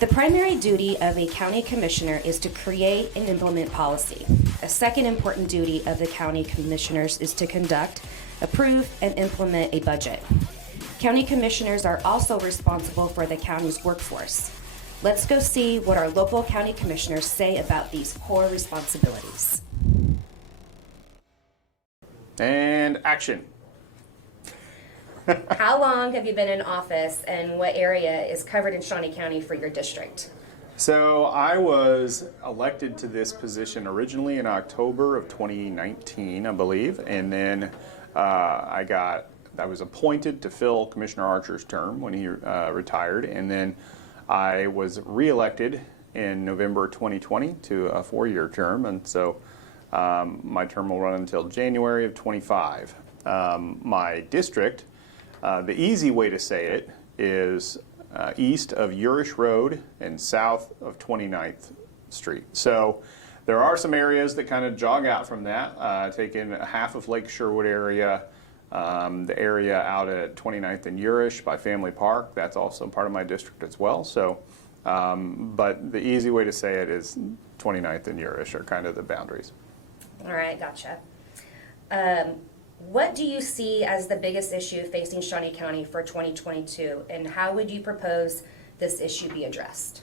The primary duty of a county commissioner is to create and implement policy. A second important duty of the county commissioners is to conduct, approve, and implement a budget. County commissioners are also responsible for the county's workforce. Let's go see what our local county commissioners say about these core responsibilities. And action. How long have you been in office, and what area is covered in Shawnee County for your district? So I was elected to this position originally in October of 2019, I believe, and then I was appointed to fill Commissioner Archer's term when he retired, and then I was reelected in November 2020 to a 4-year term, and so my term will run until January of 25. My district, the easy way to say it is east of Urish Road and south of 29th Street. So there are some areas that kind of jog out from that, taking half of Lake Sherwood area, the area out at 29th and Urish by Family Park, that's also part of my district as well. So, but the easy way to say it is 29th and Urish are kind of the boundaries. All right, gotcha. What do you see as the biggest issue facing Shawnee County for 2022, and how would you propose this issue be addressed?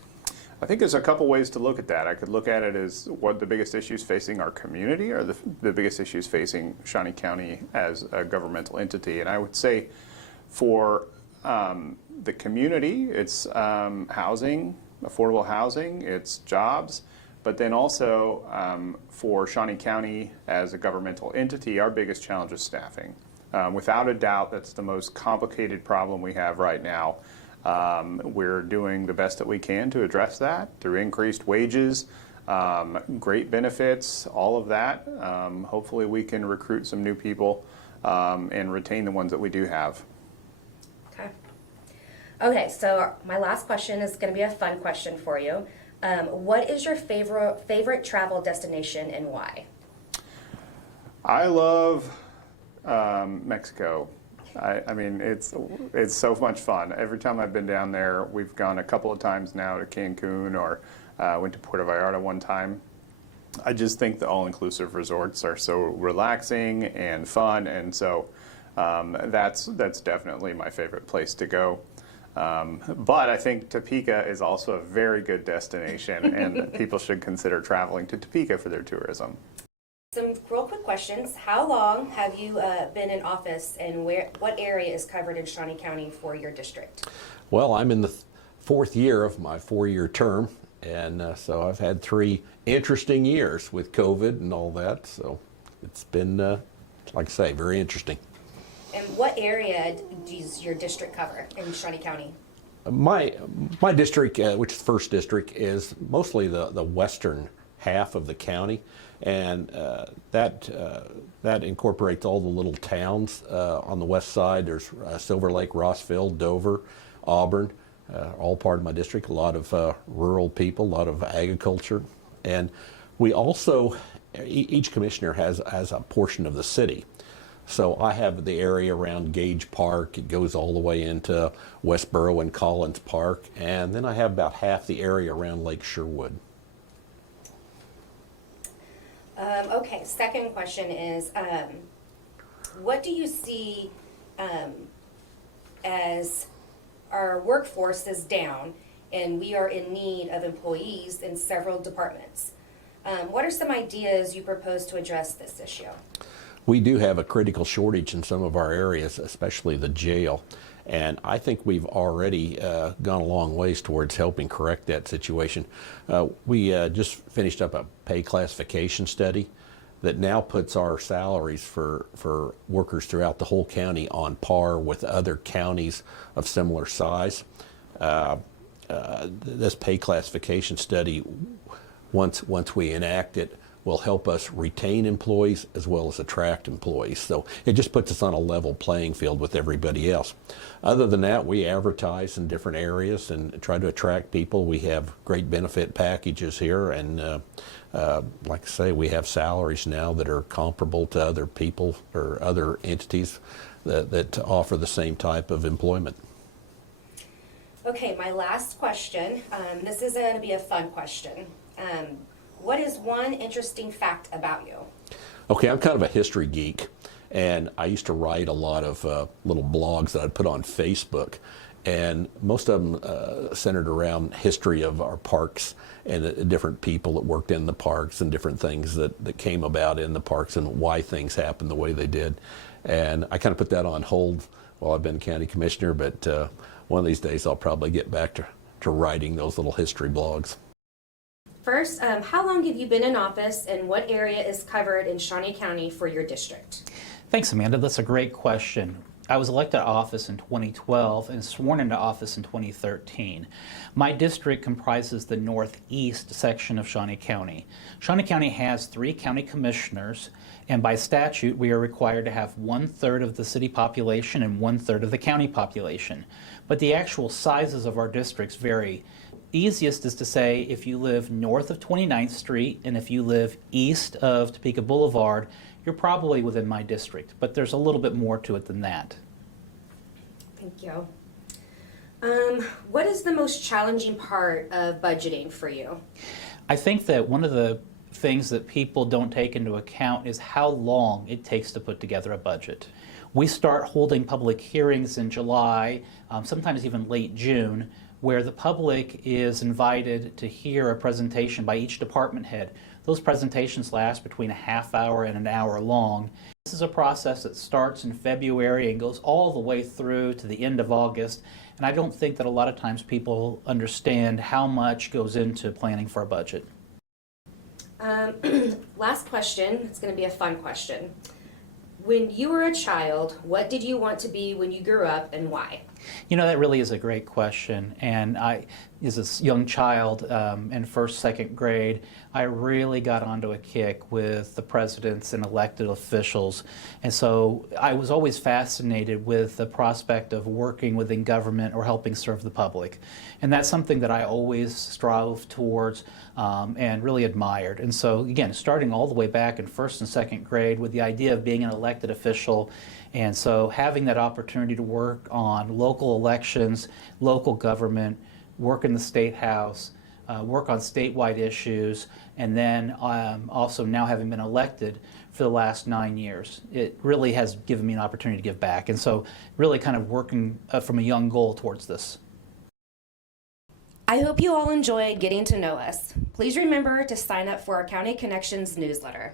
I think there's a couple ways to look at that. I could look at it as what the biggest issues facing our community or the biggest issues facing Shawnee County as a governmental entity. And I would say for the community, it's housing, affordable housing, it's jobs, but then also for Shawnee County as a governmental entity, our biggest challenge is staffing. Without a doubt, that's the most complicated problem we have right now. We're doing the best that we can to address that through increased wages, great benefits, all of that. Hopefully we can recruit some new people and retain the ones that we do have. Okay. Okay, so my last question is going to be a fun question for you. What is your favorite travel destination and why? I love Mexico. I mean, it's so much fun. Every time I've been down there, we've gone a couple of times now to Cancun or went to Puerto Vallarta one time. I just think the all-inclusive resorts are so relaxing and fun, and so that's definitely my favorite place to go. But I think Topeka is also a very good destination, and people should consider traveling to Topeka for their tourism. Some real quick questions. How long have you been in office, and what area is covered in Shawnee County for your district? Well, I'm in the 4th year of my 4-year term, and so I've had 3 interesting years with COVID and all that, so it's been, like I say, very interesting. And what area does your district cover in Shawnee County? My district, which is 1st District, is mostly the western half of the county, and that incorporates all the little towns on the west side. There's Silver Lake, Rossville, Dover, Auburn, all part of my district. A lot of rural people, a lot of agriculture, and we also, each commissioner has a portion of the city. So I have the area around Gage Park. It goes all the way into Westboro and Collins Park, and then I have about half the area around Lake Sherwood. Okay, second question is, what do you see as our workforce is down and we are in need of employees in several departments? What are some ideas you propose to address this issue? We do have a critical shortage in some of our areas, especially the jail. And I think we've already gone a long ways towards helping correct that situation. We just finished up a pay classification study that now puts our salaries for workers throughout the whole county on par with other counties of similar size. This pay classification study, once we enact it, will help us retain employees as well as attract employees. So it just puts us on a level playing field with everybody else. Other than that, we advertise in different areas and try to attract people. We have great benefit packages here, and like I say, we have salaries now that are comparable to other people or other entities that offer the same type of employment. Okay, my last question. This is going to be a fun question. What is one interesting fact about you? Okay, I'm kind of a history geek, and I used to write a lot of little blogs that I'd put on Facebook, and most of them centered around history of our parks and the different people that worked in the parks and different things that came about in the parks and why things happened the way they did. And I kind of put that on hold while I've been county commissioner, but one of these days I'll probably get back to writing those little history blogs. First, how long have you been in office and what area is covered in Shawnee County for your district? Thanks, Amanda. That's a great question. I was elected to office in 2012 and sworn into office in 2013. My district comprises the northeast section of Shawnee County. Shawnee County has 3 county commissioners, and by statute we are required to have 1/3 of the city population and 1/3 of the county population. But the actual sizes of our districts vary. Easiest is to say if you live north of 29th Street and if you live east of Topeka Boulevard, you're probably within my district, but there's a little bit more to it than that. Thank you. What is the most challenging part of budgeting for you? I think that one of the things that people don't take into account is how long it takes to put together a budget. We start holding public hearings in July, sometimes even late June, where the public is invited to hear a presentation by each department head. Those presentations last between a half hour and an hour long. This is a process that starts in February and goes all the way through to the end of August, and I don't think that a lot of times people understand how much goes into planning for a budget. Last question, it's going to be a fun question. When you were a child, what did you want to be when you grew up and why? You know, that really is a great question. And as a young child in first, second grade, I really got onto a kick with the presidents and elected officials. And so I was always fascinated with the prospect of working within government or helping serve the public. And that's something that I always strove towards and really admired. And so, again, starting all the way back in first and second grade with the idea of being an elected official. And so having that opportunity to work on local elections, local government, work in the State House, work on statewide issues, and then also now having been elected for the last 9 years, it really has given me an opportunity to give back. And so really kind of working from a young goal towards this. I hope you all enjoyed getting to know us. Please remember to sign up for our County Connections newsletter.